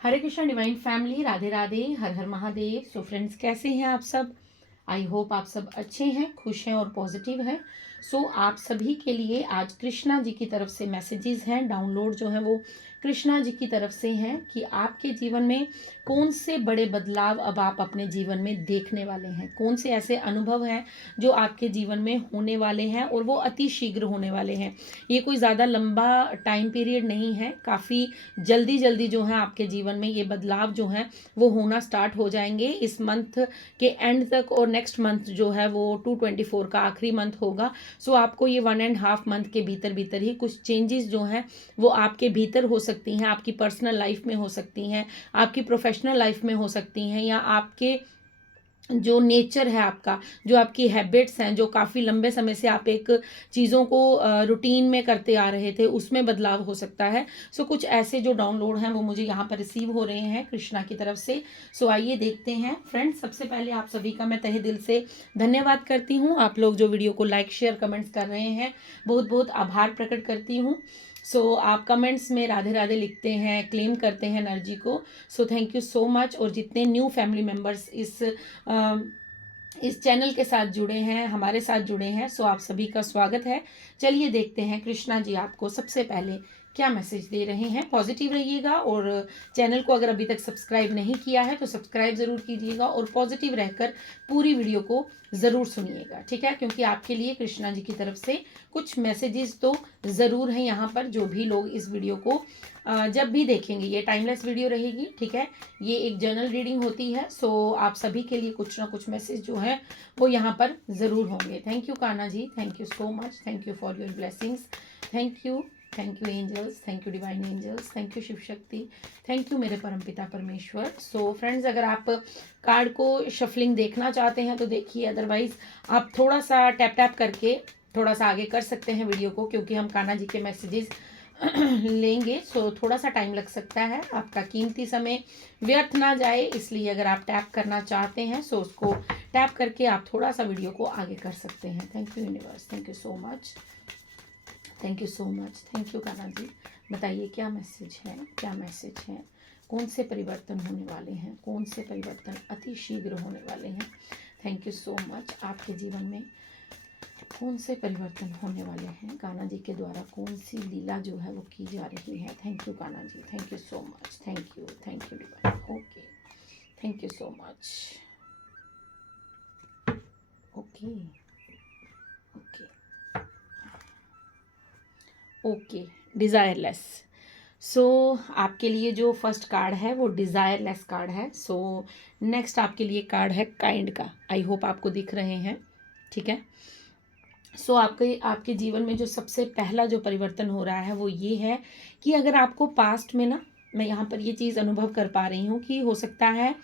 हरे Krishna divine family, Radhe Radhe, हर हर Mahadev. So friends, कैसे हैं आप सब? आई होप आप सब अच्छे हैं, खुश हैं और पॉजिटिव हैं। सो आप सभी के लिए आज कृष्णा जी की तरफ से मैसेजेस हैं, डाउनलोड जो है वो कृष्णा जी की तरफ से हैं कि आपके जीवन में कौन से बड़े बदलाव अब आप अपने जीवन में देखने वाले हैं, कौन से ऐसे अनुभव हैं जो आपके जीवन में होने वाले हैं और वो अति शीघ्र होने वाले हैं। ये कोई ज़्यादा लंबा टाइम पीरियड नहीं है, काफ़ी जल्दी जल्दी जो है आपके जीवन में ये बदलाव जो है वो होना स्टार्ट हो जाएंगे। इस मंथ के एंड तक और नेक्स्ट मंथ जो है वो 224 का आखिरी मंथ होगा। सो आपको ये 1.5 मंथ के भीतर भीतर ही कुछ चेंजेस जो हैं वो आपके भीतर हो सकती हैं, आपकी पर्सनल लाइफ में हो सकती हैं, आपकी प्रोफेशनल लाइफ में हो सकती हैं, या आपके जो नेचर है आपका, जो आपकी हैबिट्स हैं, जो काफ़ी लंबे समय से आप एक चीज़ों को रूटीन में करते आ रहे थे, उसमें बदलाव हो सकता है। सो कुछ ऐसे जो डाउनलोड हैं वो मुझे यहाँ पर रिसीव हो रहे हैं कृष्णा की तरफ से। सो आइए देखते हैं फ्रेंड्स। सबसे पहले आप सभी का मैं तहे दिल से धन्यवाद करती हूँ। आप लोग जो वीडियो को लाइक शेयर कमेंट्स कर रहे हैं, बहुत बहुत आभार प्रकट करती हूँ। सो आप कमेंट्स में राधे राधे लिखते हैं, क्लेम करते हैं एनर्जी को। So thank you so much. और जितने न्यू फैमिली मेम्बर्स इस चैनल के साथ जुड़े हैं, हमारे साथ जुड़े हैं, सो आप सभी का स्वागत है। चलिए देखते हैं कृष्णा जी आपको सबसे पहले क्या मैसेज दे रहे हैं। पॉजिटिव रहिएगा और चैनल को अगर अभी तक सब्सक्राइब नहीं किया है तो सब्सक्राइब ज़रूर कीजिएगा और पॉजिटिव रहकर पूरी वीडियो को ज़रूर सुनिएगा, ठीक है? क्योंकि आपके लिए कृष्णा जी की तरफ से कुछ मैसेजेस तो ज़रूर हैं यहाँ पर। जो भी लोग इस वीडियो को जब भी देखेंगे, ये टाइमलेस वीडियो रहेगी, ठीक है? ये एक जर्नल रीडिंग होती है। सो आप सभी के लिए कुछ ना कुछ मैसेज जो है वो यहाँ पर ज़रूर होंगे। Thank you Kanha ji, thank you so much, thank you for your blessings, thank you angels, thank you divine angels, thank you Shiv Shakti, thank you मेरे परमपिता परमेश्वर। सो फ्रेंड्स, अगर आप कार्ड को शफलिंग देखना चाहते हैं तो देखिए, अदरवाइज आप थोड़ा सा टैप टैप करके थोड़ा सा आगे कर सकते हैं वीडियो को, क्योंकि हम कान्हा जी के मैसेजेस लेंगे। सो थोड़ा सा टाइम लग सकता है, आपका कीमती समय व्यर्थ ना जाए, इसलिए अगर आप टैप करना चाहते हैं सो उसको टैप करके आप थोड़ा सा वीडियो को आगे कर सकते हैं। Thank you universe, thank you so much, thank you so much, thank you Kanha ji. बताइए क्या मैसेज है, क्या मैसेज है, कौन से परिवर्तन होने वाले हैं, कौन से परिवर्तन अति शीघ्र होने वाले हैं। Thank you so much. आपके जीवन में कौन से परिवर्तन होने वाले हैं, कान्हा जी के द्वारा कौन सी लीला जो है वो की जा रही है। Thank you Kanha ji, thank you so much, thank you divine. Okay, thank you so much. Okay okay okay, desireless. So आपके लिए जो फर्स्ट कार्ड है वो डिज़ायरलेस कार्ड है। सो नेक्स्ट आपके लिए कार्ड है काइंड का। आई होप आपको दिख रहे हैं, ठीक है? सो आपके आपके जीवन में जो सबसे पहला जो परिवर्तन हो रहा है वो ये है कि अगर आपको पास्ट में ना, मैं यहाँ पर ये चीज़ अनुभव कर पा रही हूँ कि हो सकता है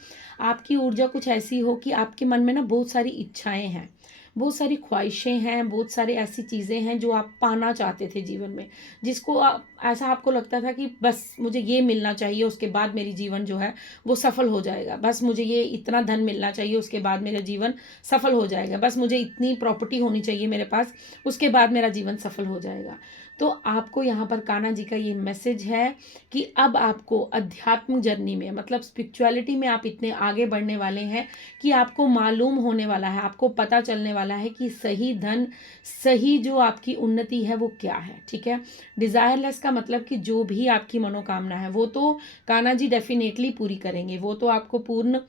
आपकी ऊर्जा कुछ ऐसी हो कि आपके मन में ना बहुत सारी इच्छाएं हैं, बहुत सारी ख्वाहिशें हैं, बहुत सारी ऐसी चीज़ें हैं जो आप पाना चाहते थे जीवन में, जिसको ऐसा आपको लगता था कि बस मुझे ये मिलना चाहिए, उसके बाद मेरी जीवन जो है वो सफल हो जाएगा, बस मुझे ये इतना धन मिलना चाहिए, उसके बाद मेरा जीवन सफल हो जाएगा, बस मुझे इतनी प्रॉपर्टी होनी चाहिए मेरे पास, उसके बाद मेरा जीवन सफल हो जाएगा। तो आपको यहाँ पर कान्हा जी का ये मैसेज है कि अब आपको अध्यात्म जर्नी में, मतलब स्पिरिचुअलिटी में आप इतने आगे बढ़ने वाले हैं कि आपको मालूम होने वाला है, आपको पता चलने वाला है कि सही धन, सही जो आपकी उन्नति है वो क्या है, ठीक है? डिज़ायरलेस का मतलब कि जो भी आपकी मनोकामना है वो तो कान्हा जी डेफिनेटली पूरी करेंगे, वो तो आपको पूर्ण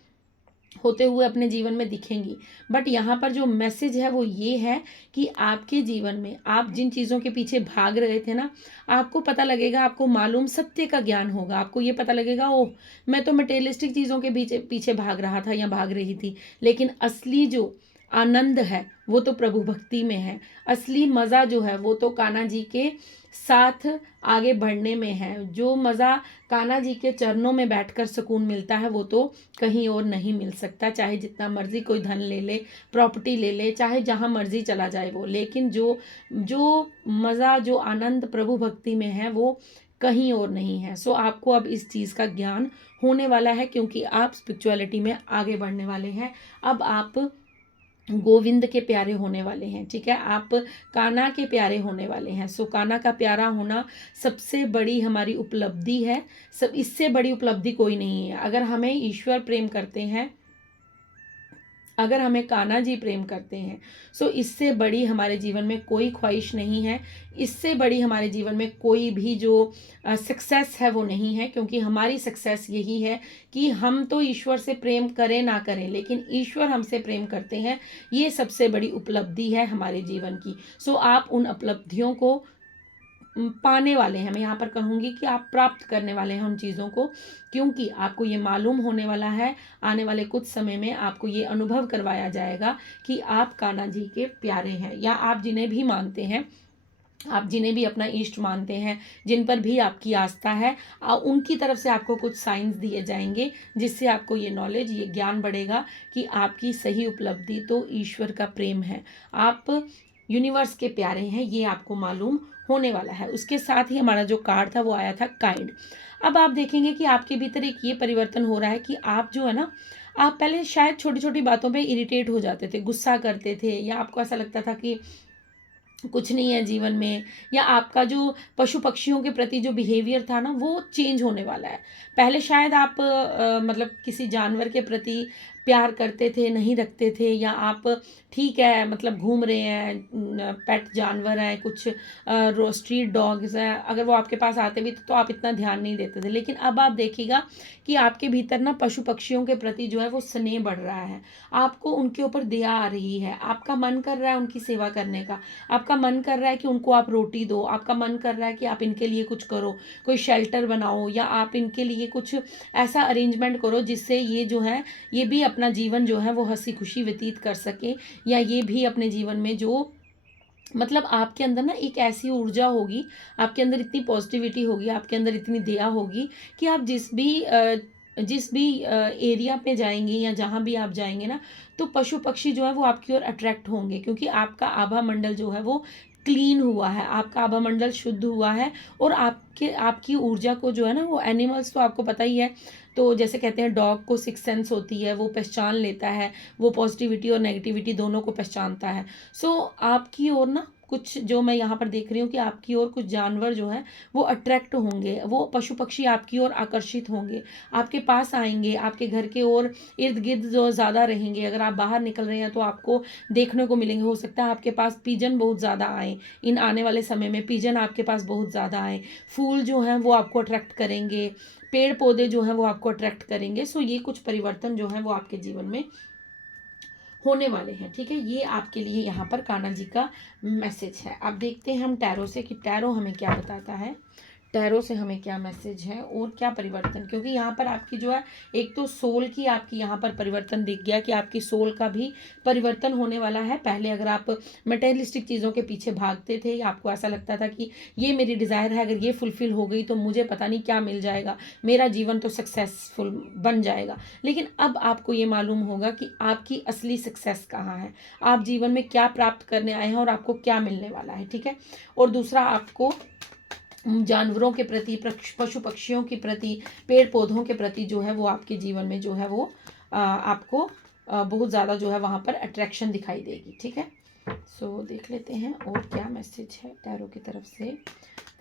होते हुए अपने जीवन में दिखेंगी। बट यहाँ पर जो मैसेज है वो ये है कि आपके जीवन में आप जिन चीज़ों के पीछे भाग रहे थे ना, आपको पता लगेगा, आपको मालूम सत्य का ज्ञान होगा, आपको ये पता लगेगा, ओह मैं तो मटेरियलिस्टिक चीज़ों के पीछे पीछे भाग रहा था या भाग रही थी, लेकिन असली जो आनंद है वो तो प्रभु भक्ति में है, असली मज़ा जो है वो तो कान्हा जी के साथ आगे बढ़ने में है। जो मज़ा कान्हा जी के चरणों में बैठकर सुकून मिलता है वो तो कहीं और नहीं मिल सकता, चाहे जितना मर्जी कोई धन ले ले, प्रॉपर्टी ले ले, चाहे जहाँ मर्जी चला जाए वो, लेकिन जो जो मज़ा, जो आनंद प्रभु भक्ति में है वो कहीं और नहीं है। सो आपको अब इस चीज़ का ज्ञान होने वाला है, क्योंकि आप स्पिरिचुअलिटी में आगे बढ़ने वाले हैं। अब आप गोविंद के प्यारे होने वाले हैं, ठीक है। आप कान्हा के प्यारे होने वाले हैं। सो कान्हा का प्यारा होना सबसे बड़ी हमारी उपलब्धि है। सब इससे बड़ी उपलब्धि कोई नहीं है। अगर हमें ईश्वर प्रेम करते हैं, अगर हमें कान्हा जी प्रेम करते हैं, सो इससे बड़ी हमारे जीवन में कोई ख्वाहिश नहीं है। इससे बड़ी हमारे जीवन में कोई भी जो सक्सेस है वो नहीं है, क्योंकि हमारी सक्सेस यही है कि हम तो ईश्वर से प्रेम करें ना करें, लेकिन ईश्वर हमसे प्रेम करते हैं। ये सबसे बड़ी उपलब्धि है हमारे जीवन की। सो आप उन उपलब्धियों को पाने वाले हैं। मैं यहाँ पर कहूँगी कि आप प्राप्त करने वाले हैं उन चीज़ों को, क्योंकि आपको ये मालूम होने वाला है, आने वाले कुछ समय में आपको ये अनुभव करवाया जाएगा कि आप कान्हा जी के प्यारे हैं, या आप जिन्हें भी मानते हैं, आप जिन्हें भी अपना इष्ट मानते हैं, जिन पर भी आपकी आस्था है, उनकी तरफ से आपको कुछ साइंस दिए जाएंगे, जिससे आपको ये नॉलेज, ये ज्ञान बढ़ेगा कि आपकी सही उपलब्धि तो ईश्वर का प्रेम है। आप यूनिवर्स के प्यारे हैं, ये आपको मालूम होने वाला है। उसके साथ ही हमारा जो कार्ड था वो आया था काइंड। अब आप देखेंगे कि आपके भीतर एक ये परिवर्तन हो रहा है कि आप जो है ना, आप पहले शायद छोटी छोटी बातों पे इरिटेट हो जाते थे, गुस्सा करते थे, या आपको ऐसा लगता था कि कुछ नहीं है जीवन में, या आपका जो पशु पक्षियों के प्रति जो बिहेवियर था ना वो चेंज होने वाला है। पहले शायद आप मतलब किसी जानवर के प्रति प्यार करते थे, नहीं रखते थे, या आप ठीक है मतलब घूम रहे हैं, पेट जानवर हैं कुछ, स्ट्रीट डॉग्स हैं, अगर वो आपके पास आते भी तो आप इतना ध्यान नहीं देते थे। लेकिन अब आप देखिएगा कि आपके भीतर ना पशु पक्षियों के प्रति जो है वो स्नेह बढ़ रहा है, आपको उनके ऊपर दया आ रही है, आपका मन कर रहा है उनकी सेवा करने का, आपका मन कर रहा है कि उनको आप रोटी दो, आपका मन कर रहा है कि आप इनके लिए कुछ करो, कोई शेल्टर बनाओ, या आप इनके लिए कुछ ऐसा अरेंजमेंट करो जिससे ये जो है ये भी अपना जीवन जो है वो हंसी खुशी व्यतीत कर सके, या ये भी अपने जीवन में जो मतलब आपके अंदर ना एक ऐसी ऊर्जा होगी, आपके अंदर इतनी पॉजिटिविटी होगी, आपके अंदर इतनी दया होगी कि आप जिस भी एरिया पे जाएंगे या जहाँ भी आप जाएंगे ना, तो पशु पक्षी जो है वो आपकी ओर अट्रैक्ट होंगे, क्योंकि आपका आभा मंडल जो है वो क्लीन हुआ है, आपका आभा मंडल शुद्ध हुआ है, और आपकी ऊर्जा को जो है ना वो एनिमल्स तो आपको पता ही है, तो जैसे कहते हैं डॉग को सिक्स सेंस होती है, वो पहचान लेता है, वो पॉजिटिविटी और नेगेटिविटी दोनों को पहचानता है। सो आपकी ओर ना कुछ जो मैं यहाँ पर देख रही हूँ कि आपकी ओर कुछ जानवर जो है वो अट्रैक्ट होंगे, वो पशु पक्षी आपकी ओर आकर्षित होंगे, आपके पास आएंगे, आपके घर के ओर इर्द गिर्द जो ज़्यादा रहेंगे। अगर आप बाहर निकल रहे हैं तो आपको देखने को मिलेंगे, हो सकता है आपके पास पिजन बहुत ज़्यादा आए, इन आने वाले समय में पिजन आपके पास बहुत ज़्यादा आए, फूल जो हैं वो आपको अट्रैक्ट करेंगे, पेड़ पौधे जो हैं वो आपको अट्रैक्ट करेंगे। सो ये कुछ परिवर्तन जो है वो आपके जीवन में होने वाले हैं, ठीक है। ये आपके लिए यहाँ पर कान्हा जी का मैसेज है। अब देखते हैं हम टैरो से कि टैरो हमें क्या बताता है, टैरो से हमें क्या मैसेज है और क्या परिवर्तन, क्योंकि यहाँ पर आपकी जो है एक तो सोल की आपकी यहाँ पर परिवर्तन दिख गया कि आपकी सोल का भी परिवर्तन होने वाला है। पहले अगर आप मटेरियलिस्टिक चीज़ों के पीछे भागते थे, आपको ऐसा लगता था कि ये मेरी डिज़ायर है, अगर ये फुलफिल हो गई तो मुझे पता नहीं क्या मिल जाएगा, मेरा जीवन तो सक्सेसफुल बन जाएगा। लेकिन अब आपको ये मालूम होगा कि आपकी असली सक्सेस कहाँ है, आप जीवन में क्या प्राप्त करने आए हैं और आपको क्या मिलने वाला है, ठीक है। और दूसरा, आपको जानवरों के प्रति, पशु पक्षियों के प्रति, पेड़ पौधों के प्रति जो है वो आपके जीवन में जो है वो आपको बहुत ज़्यादा जो है वहाँ पर अट्रैक्शन दिखाई देगी, ठीक है। सो देख लेते हैं और क्या मैसेज है टैरो की तरफ से।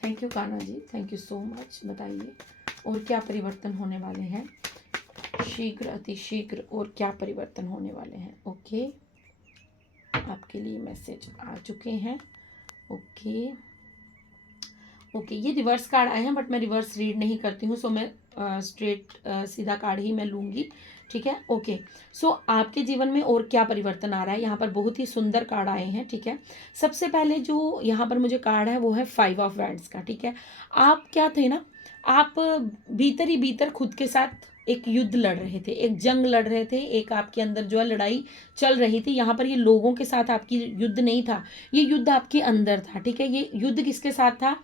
Thank you Kanha ji, thank you so much. बताइए और क्या परिवर्तन होने वाले हैं शीघ्र, अतिशीघ्र, और क्या परिवर्तन होने वाले हैं। ओके, आपके लिए मैसेज आ चुके हैं। ओके ओके, ये रिवर्स कार्ड आए हैं, बट मैं रिवर्स रीड नहीं करती हूँ, सो मैं स्ट्रेट सीधा कार्ड ही मैं लूँगी, ठीक है। ओके, सो आपके जीवन में और क्या परिवर्तन आ रहा है, यहाँ पर बहुत ही सुंदर कार्ड आए हैं, ठीक है। सबसे पहले जो यहाँ पर मुझे कार्ड है वो है 5 ऑफ वैंड्स का, ठीक है। आप क्या थे ना, आप भीतर ही भीतर खुद के साथ एक युद्ध लड़ रहे थे, एक जंग लड़ रहे थे, एक आपके अंदर जो है लड़ाई चल रही थी। यहाँ पर ये लोगों के साथ आपकी युद्ध नहीं था, ये युद्ध आपके अंदर था, ठीक है। ये युद्ध किसके साथ था,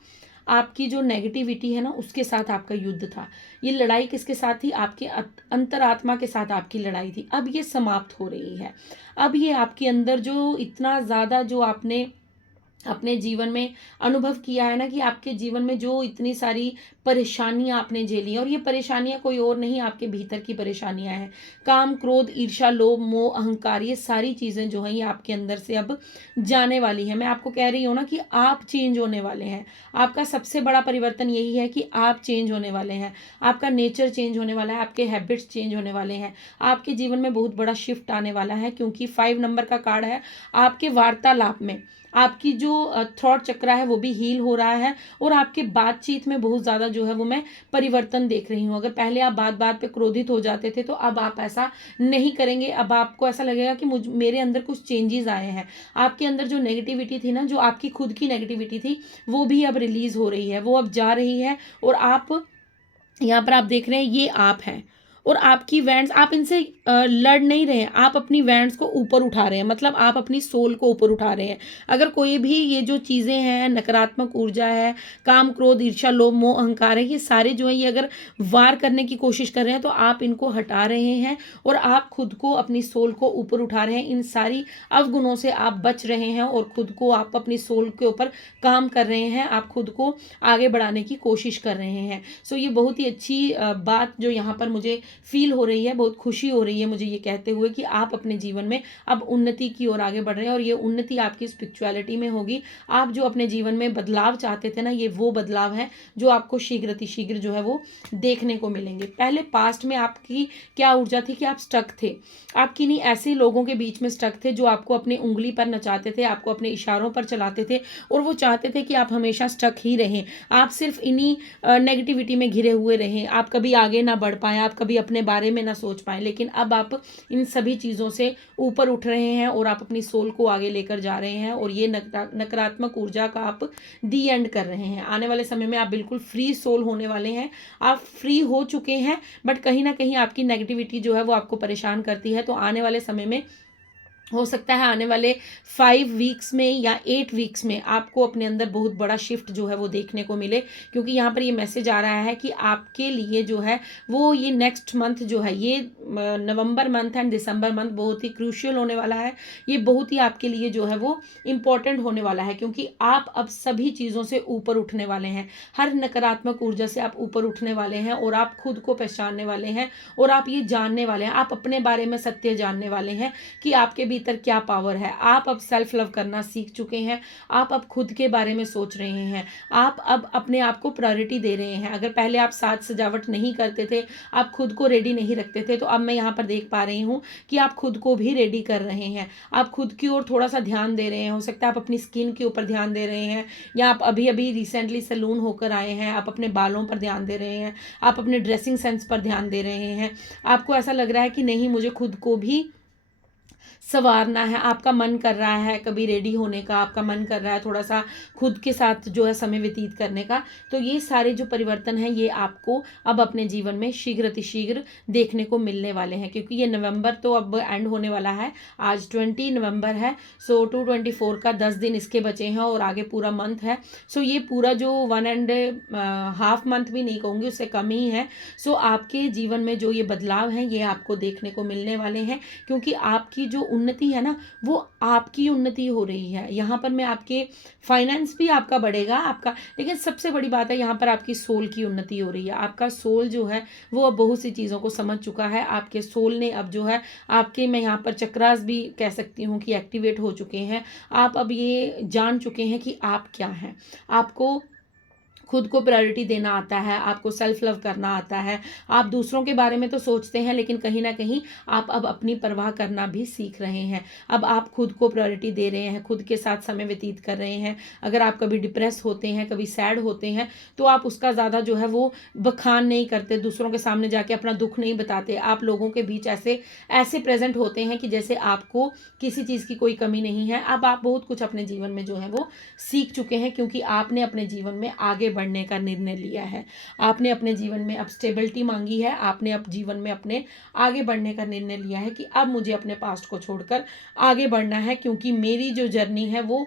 आपकी जो नेगेटिविटी है ना उसके साथ आपका युद्ध था। ये लड़ाई किसके साथ थी, आपके अंतरात्मा के साथ आपकी लड़ाई थी। अब ये समाप्त हो रही है। अब ये आपके अंदर जो इतना ज़्यादा जो आपने अपने जीवन में अनुभव किया है ना कि आपके जीवन में जो इतनी सारी परेशानियां आपने झेली हैं, और ये परेशानियां कोई और नहीं, आपके भीतर की परेशानियां हैं। काम, क्रोध, ईर्ष्या, लोभ, मोह, अहंकार, ये सारी चीज़ें जो हैं ये आपके अंदर से अब जाने वाली हैं। मैं आपको कह रही हूँ ना कि आप चेंज होने वाले हैं। आपका सबसे बड़ा परिवर्तन यही है कि आप चेंज होने वाले हैं। आपका नेचर चेंज होने वाला है, आपके हैबिट्स चेंज होने वाले हैं, आपके जीवन में बहुत बड़ा शिफ्ट आने वाला है, क्योंकि 5 नंबर का कार्ड है। आपके वार्तालाप में आपकी जो थॉट चक्र है वो भी हील हो रहा है, और आपके बातचीत में बहुत ज़्यादा जो है वो मैं परिवर्तन देख रही हूँ। अगर पहले आप बात बात पे क्रोधित हो जाते थे, तो अब आप ऐसा नहीं करेंगे। अब आपको ऐसा लगेगा कि मेरे अंदर कुछ चेंजेस आए हैं। आपके अंदर जो नेगेटिविटी थी ना, जो आपकी खुद की नेगेटिविटी थी, वो भी अब रिलीज हो रही है, वो अब जा रही है। और आप यहाँ पर आप देख रहे हैं ये आप हैं, और आपकी वैंड्स, आप इनसे लड़ नहीं रहे हैं, आप अपनी वैंड्स को ऊपर उठा रहे हैं, मतलब आप अपनी सोल को ऊपर उठा रहे हैं। अगर कोई भी ये जो चीज़ें हैं, नकारात्मक ऊर्जा है, काम, क्रोध, ईर्ष्या, लोभ, मोह, अहंकार है, ये सारे जो है ये अगर वार करने की कोशिश कर रहे हैं, तो आप इनको हटा रहे हैं, और आप खुद को, अपनी सोल को ऊपर उठा रहे हैं। इन सारी अवगुणों से आप बच रहे हैं, और खुद को, आप अपनी सोल के ऊपर काम कर रहे हैं, आप खुद को आगे बढ़ाने की कोशिश कर रहे हैं। सो ये बहुत ही अच्छी बात जो यहाँ पर मुझे फील हो रही है, बहुत खुशी हो रही है मुझे ये कहते हुए कि आप अपने जीवन में अब उन्नति की ओर आगे बढ़ रहे हैं, और ये उन्नति आपकी स्पिरिचुअलिटी में होगी। आप जो अपने जीवन में बदलाव चाहते थे ना, ये वो बदलाव है जो आपको शीघ्र अतिशीघ्र जो है वो देखने को मिलेंगे। पहले पास्ट में आपकी क्या ऊर्जा थी कि आप स्टक थे, आप किन्हीं ऐसे लोगों के बीच में स्टक थे जो आपको अपनी उंगली पर नचाते थे, आपको अपने इशारों पर चलाते थे, और वो चाहते थे कि आप हमेशा स्टक ही रहें, आप सिर्फ इन्हीं नेगेटिविटी में घिरे हुए रहें, आप कभी आगे ना बढ़ पाएं, आप कभी अपने बारे में ना सोच पाएं। लेकिन अब आप इन सभी चीज़ों से ऊपर उठ रहे हैं, और आप अपनी सोल को आगे लेकर जा रहे हैं, और ये नकारात्मक ऊर्जा का आप दी एंड कर रहे हैं। आने वाले समय में आप बिल्कुल फ्री सोल होने वाले हैं, आप फ्री हो चुके हैं, बट कहीं ना कहीं आपकी नेगेटिविटी जो है वो आपको परेशान करती है। तो आने वाले समय में हो सकता है, आने वाले 5 वीक्स में या 8 वीक्स में आपको अपने अंदर बहुत बड़ा शिफ्ट जो है वो देखने को मिले, क्योंकि यहाँ पर ये मैसेज आ रहा है कि आपके लिए जो है वो ये नेक्स्ट मंथ जो है, ये नवंबर मंथ एंड दिसंबर मंथ बहुत ही क्रूशियल होने वाला है। ये बहुत ही आपके लिए जो है वो इम्पॉर्टेंट होने वाला है, क्योंकि आप अब सभी चीज़ों से ऊपर उठने वाले हैं, हर नकारात्मक ऊर्जा से आप ऊपर उठने वाले हैं, और आप खुद को पहचानने वाले हैं, और आप ये जानने वाले हैं, आप अपने बारे में सत्य जानने वाले हैं कि आपके भीतर क्या पावर है। आप अब सेल्फ लव करना सीख चुके हैं, आप अब खुद के बारे में सोच रहे हैं, आप अब अपने आप को प्रायोरिटी दे रहे हैं। अगर पहले आप साज सजावट नहीं करते थे, आप खुद को रेडी नहीं रखते थे, तो अब मैं यहाँ पर देख पा रही हूँ कि आप खुद को भी रेडी कर रहे हैं, आप खुद की ओर थोड़ा सा ध्यान दे रहे हैं। हो सकता है आप अपनी स्किन के ऊपर ध्यान दे रहे हैं, या आप अभी अभी रिसेंटली सैलून होकर आए हैं, आप अपने बालों पर ध्यान दे रहे हैं, आप अपने ड्रेसिंग सेंस पर ध्यान दे रहे हैं। आपको ऐसा लग रहा है कि नहीं, मुझे खुद को भी संवारना है, आपका मन कर रहा है कभी रेडी होने का, आपका मन कर रहा है थोड़ा सा खुद के साथ जो है समय व्यतीत करने का। तो ये सारे जो परिवर्तन हैं ये आपको अब अपने जीवन में शीघ्र अतिशीघ्र देखने को मिलने वाले हैं, क्योंकि ये नवंबर तो अब एंड होने वाला है, आज 20 नवंबर है। सो 2/24 का 10 दिन इसके बचे हैं, और आगे पूरा मंथ है। सो ये पूरा जो 1.5 मंथ भी नहीं कहूँगी, उससे कम ही है। सो आपके जीवन में जो ये बदलाव हैं ये आपको देखने को मिलने वाले हैं, क्योंकि आपकी जो उन्नति है ना, वो आपकी उन्नति हो रही है। यहाँ पर मैं आपके फाइनेंस भी आपका बढ़ेगा आपका, लेकिन सबसे बड़ी बात है यहाँ पर आपकी सोल की उन्नति हो रही है। आपका सोल जो है वो अब बहुत सी चीज़ों को समझ चुका है। आपके सोल ने अब जो है आपके, मैं यहाँ पर चक्रास भी कह सकती हूँ कि एक्टिवेट हो चुके हैं। आप अब ये जान चुके हैं कि आप क्या हैं, आपको खुद को प्रायोरिटी देना आता है, आपको सेल्फ लव करना आता है। आप दूसरों के बारे में तो सोचते हैं, लेकिन कहीं ना कहीं आप अब अपनी परवाह करना भी सीख रहे हैं। अब आप खुद को प्रायोरिटी दे रहे हैं, खुद के साथ समय व्यतीत कर रहे हैं। अगर आप कभी डिप्रेस होते हैं, कभी सैड होते हैं, तो आप उसका ज़्यादा जो है वो बखान नहीं करते, दूसरों के सामने जाके अपना दुख नहीं बताते। आप लोगों के बीच ऐसे ऐसे प्रेजेंट होते हैं कि जैसे आपको किसी चीज़ की कोई कमी नहीं है। अब आप बहुत कुछ अपने जीवन में जो है वो सीख चुके हैं, क्योंकि आपने अपने जीवन में आगे बढ़ने का निर्णय लिया है। आपने अपने जीवन में अब स्टेबिलिटी मांगी है, आपने अब जीवन में अपने आगे बढ़ने का निर्णय लिया है कि अब मुझे अपने पास्ट को छोड़कर आगे बढ़ना है, क्योंकि मेरी जो जर्नी है वो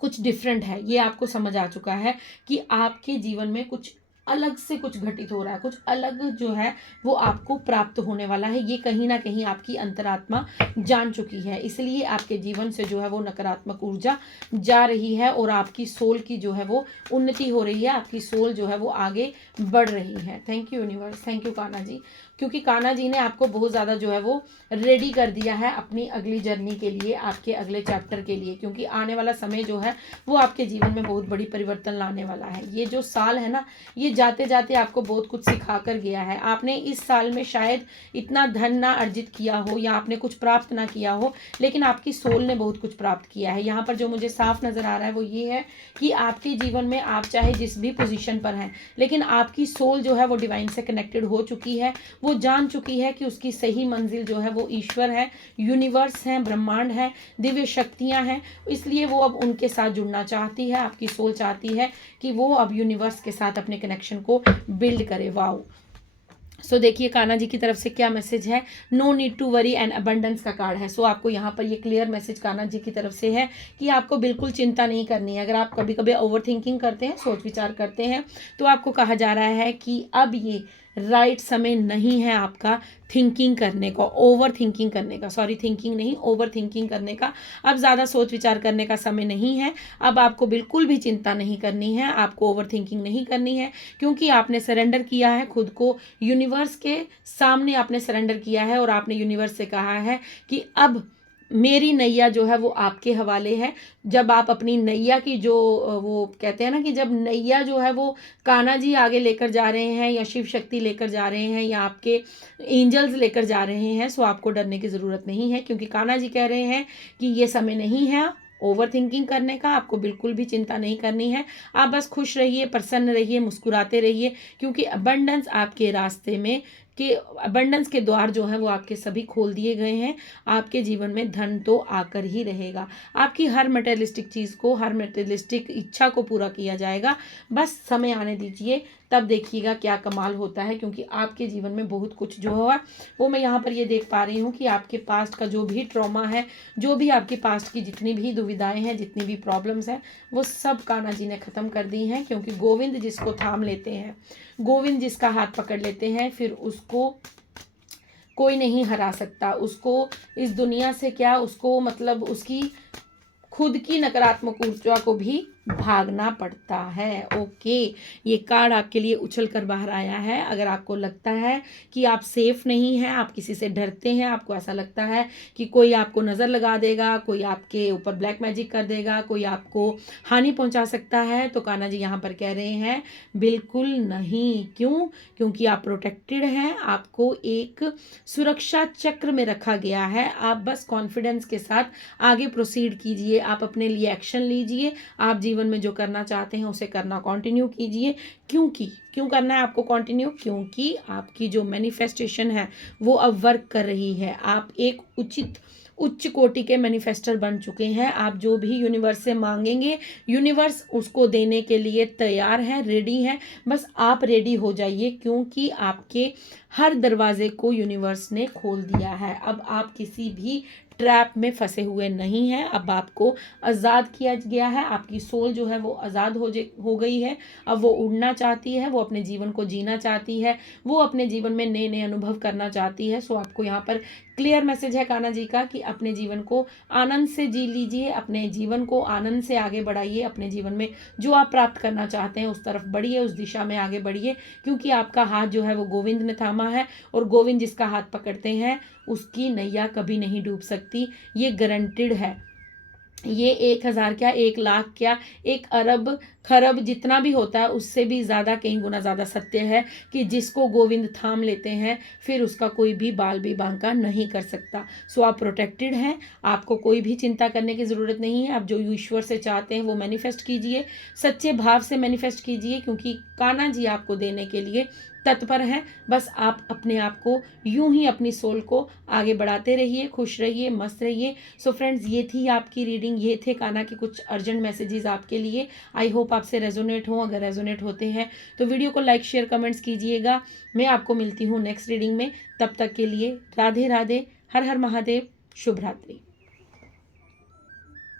कुछ डिफरेंट है। ये आपको समझ आ चुका है कि आपके जीवन में कुछ अलग से कुछ घटित हो रहा है, कुछ अलग जो है वो आपको प्राप्त होने वाला है। ये कहीं ना कहीं आपकी अंतरात्मा जान चुकी है, इसलिए आपके जीवन से जो है वो नकारात्मक ऊर्जा जा रही है और आपकी सोल की जो है वो उन्नति हो रही है, आपकी सोल जो है वो आगे बढ़ रही है। Thank you universe, thank you Kanha ji, क्योंकि कान्हा जी ने आपको बहुत ज़्यादा जो है वो रेडी कर दिया है अपनी अगली जर्नी के लिए, आपके अगले चैप्टर के लिए, क्योंकि आने वाला समय जो है वो आपके जीवन में बहुत बड़ी परिवर्तन लाने वाला है। ये जो साल है ना, ये जाते जाते आपको बहुत कुछ सिखा कर गया है। आपने इस साल में शायद इतना धन ना अर्जित किया हो या आपने कुछ प्राप्त ना किया हो, लेकिन आपकी सोल ने बहुत कुछ प्राप्त किया है। यहाँ पर जो मुझे साफ नज़र आ रहा है वो ये है कि आपके जीवन में आप चाहे जिस भी पोजीशन पर हैं, लेकिन आपकी सोल जो है वो डिवाइन से कनेक्टेड हो चुकी है। वो जान चुकी है कि उसकी सही मंजिल जो है वो ईश्वर है, यूनिवर्स है, ब्रह्मांड है, दिव्य शक्तियां हैं। इसलिए वो अब उनके साथ जुड़ना चाहती है। आपकी सोल चाहती है कि वो अब यूनिवर्स के साथ अपने कनेक्शन को बिल्ड करे। वाओ। सो देखिए कान्हा जी की तरफ से क्या मैसेज है। No need to worry and abundance का कार्ड है। सो आपको यहाँ पर ये क्लियर मैसेज कान्हा जी की तरफ से है कि आपको बिल्कुल चिंता नहीं करनी है। अगर आप कभी कभी ओवर थिंकिंग करते हैं, सोच विचार करते हैं, तो आपको कहा जा रहा है कि अब ये राइट समय नहीं है आपका थिंकिंग करने का, ओवर थिंकिंग करने का, सॉरी थिंकिंग नहीं, ओवर थिंकिंग करने का। अब ज़्यादा सोच विचार करने का समय नहीं है। अब आपको बिल्कुल भी चिंता नहीं करनी है, आपको ओवर थिंकिंग नहीं करनी है, क्योंकि आपने सरेंडर किया है खुद को, यूनिवर्स के सामने आपने सरेंडर किया है और आपने यूनिवर्स से कहा है कि अब मेरी नैया जो है वो आपके हवाले है। जब आप अपनी नैया की जो वो कहते हैं ना कि जब नैया जो है वो कान्हा जी आगे लेकर जा रहे हैं या शिव शक्ति लेकर जा रहे हैं या आपके एंजल्स लेकर जा रहे हैं, सो आपको डरने की ज़रूरत नहीं है, क्योंकि कान्हा जी कह रहे हैं कि ये समय नहीं है ओवर थिंकिंग करने का। आपको बिल्कुल भी चिंता नहीं करनी है। आप बस खुश रहिए, प्रसन्न रहिए, मुस्कुराते रहिए, क्योंकि अबंडेंस आपके रास्ते में कि अबंडेंस के द्वार जो हैं वो आपके सभी खोल दिए गए हैं। आपके जीवन में धन तो आकर ही रहेगा। आपकी हर मटेरियलिस्टिक चीज़ को, हर मटेरियलिस्टिक इच्छा को पूरा किया जाएगा। बस समय आने दीजिए, तब देखिएगा क्या कमाल होता है, क्योंकि आपके जीवन में बहुत कुछ जो हुआ वो मैं यहाँ पर ये देख पा रही हूँ कि आपके पास्ट का जो भी ट्रॉमा है, जो भी आपके पास्ट की जितनी भी दुविधाएं हैं, जितनी भी प्रॉब्लम्स हैं, वो सब कान्हा जी ने ख़त्म कर दी हैं। क्योंकि गोविंद जिसको थाम लेते हैं, गोविंद जिसका हाथ पकड़ लेते हैं, फिर उसको कोई नहीं हरा सकता। उसको इस दुनिया से क्या, उसको मतलब उसकी खुद की नकारात्मक ऊर्जा को भी भागना पड़ता है। ओके, ये कार्ड आपके लिए उछल कर बाहर आया है। अगर आपको लगता है कि आप सेफ नहीं हैं, आप किसी से डरते हैं, आपको ऐसा लगता है कि कोई आपको नज़र लगा देगा, कोई आपके ऊपर ब्लैक मैजिक कर देगा, कोई आपको हानि पहुंचा सकता है, तो कान्हा जी यहाँ पर कह रहे हैं बिल्कुल नहीं। क्यों? क्योंकि आप प्रोटेक्टेड हैं, आपको एक सुरक्षा चक्र में रखा गया है। आप बस कॉन्फिडेंस के साथ आगे प्रोसीड कीजिए, आप अपने लिए एक्शन लीजिए, आप जीवन में जो करना चाहते हैं उसे करना कंटिन्यू कीजिए। क्यों करना है आपको कंटिन्यू? क्योंकि आपकी जो मैनिफेस्टेशन है वो अब वर्क कर रही है। आप एक उच्च कोटि के मैनिफेस्टर बन चुके हैं। आप जो भी यूनिवर्स से मांगेंगे, यूनिवर्स उसको देने के लिए तैयार है, रेडी है। बस आप रेडी हो जाइए, क्योंकि आपके हर दरवाजे को यूनिवर्स ने खोल दिया है। अब आप किसी भी ट्रैप में फंसे हुए नहीं हैं। अब आपको आज़ाद किया गया है। आपकी सोल जो है वो आज़ाद हो गई है। अब वो उड़ना चाहती है, वो अपने जीवन को जीना चाहती है, वो अपने जीवन में नए नए अनुभव करना चाहती है। सो आपको यहाँ पर क्लियर मैसेज है कान्हा जी का कि अपने जीवन को आनंद से जी लीजिए, अपने जीवन को आनंद से आगे बढ़ाइए, अपने जीवन में जो आप प्राप्त करना चाहते हैं उस तरफ बढ़िए, उस दिशा में आगे बढ़िए, क्योंकि आपका हाथ जो है वो गोविंद ने थामा है, और गोविंद जिसका हाथ पकड़ते हैं उसकी नैया कभी नहीं डूब सकती। ये गारंटेड है। ये 1000 क्या, 1,00,000 क्या, 1 अरब खरब जितना भी होता है उससे भी ज़्यादा, कई गुना ज़्यादा सत्य है कि जिसको गोविंद थाम लेते हैं फिर उसका कोई भी बाल भी बांका नहीं कर सकता। सो आप प्रोटेक्टेड हैं, आपको कोई भी चिंता करने की ज़रूरत नहीं है। आप जो ईश्वर से चाहते हैं वो मैनिफेस्ट कीजिए, सच्चे भाव से मैनिफेस्ट कीजिए, क्योंकि कान्हा जी आपको देने के लिए तत्पर हैं। बस आप अपने आप को यूं ही अपनी सोल को आगे बढ़ाते रहिए, खुश रहिए, मस्त रहिए। सो फ्रेंड्स, ये थी आपकी रीडिंग, ये थे कान्हा के कुछ अर्जेंट मैसेजेस आपके लिए। आई होप आपसे रेजोनेट हो। अगर रेजोनेट होते हैं तो वीडियो को लाइक शेयर कमेंट्स कीजिएगा। मैं आपको मिलती हूँ नेक्स्ट रीडिंग में। तब तक के लिए राधे राधे, हर हर महादेव, शुभ रात्रि।